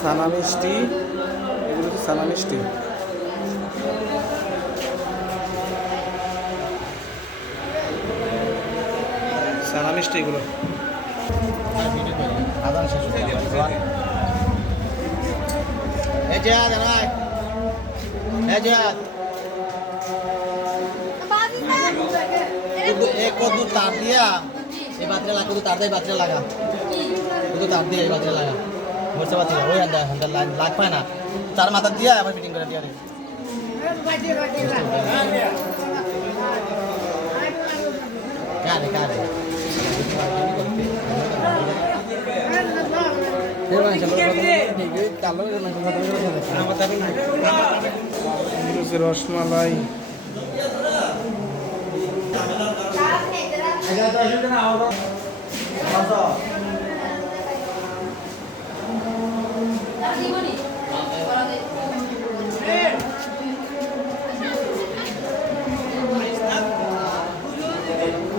ছানা মিষ্টি, এগুলো হচ্ছে ছানা মিষ্টি। ছানা মিষ্টি এগুলো। एक को दूध तार दिया ये बातरे लगा दूध तार दे बातरे लगा दूध तार दिया ये बातरे लगा मुझसे बात है वो अंदर लाग पाए ना चार माता दिया हमारी मीटिंग कर दिया रे क्या रे রসমালাই,